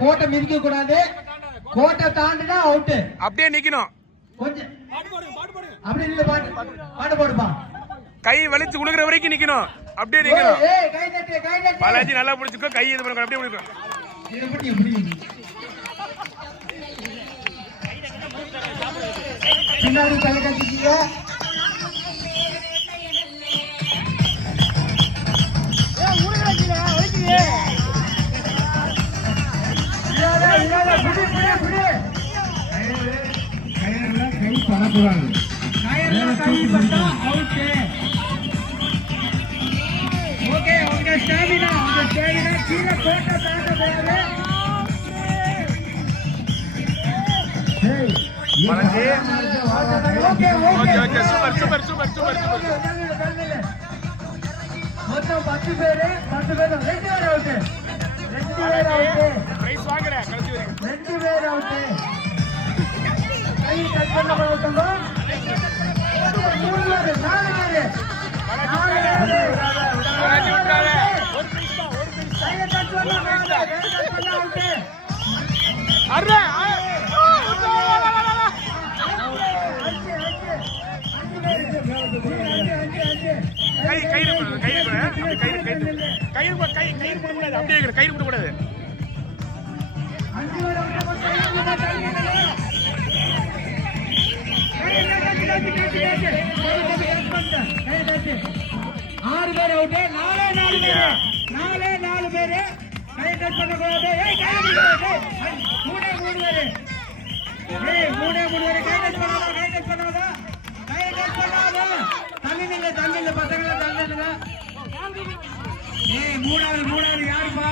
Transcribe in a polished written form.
கோட்டை மிதிக்க கூடாது. கோட்டை தாண்டினா அவுட். அப்படியே நிக்கணும். கொஞ்சம் அப்படி இல்ல, பாட்டு போடுப்பா. கை வலிச்சு உழுகுற வரைக்கும் நிக்கணும். அப்படியே நிக்கணும். பாலாஜி நல்லா பிடிச்சுக்கோ. கை இது பண்ணுங்க. அப்படியே பிடிக்கும். பின்னாடி கை கட்டிக்கீங்க. மொத்தம் 10 பேரு 2 பேர் அவுட். 2 பேர் அவுட். கை கட் பண்ண போறோம். 3 பேர் 4 பேர் ஆறு பேர் அவுட். 4 பேரு கை கட் பண்ண கூடாது. மூணு பேரு கை கட் பண்ணாதா. தள்ளிங்க பசங்களை தள்ளிடுங்க. மூணாவது யாருப்பா?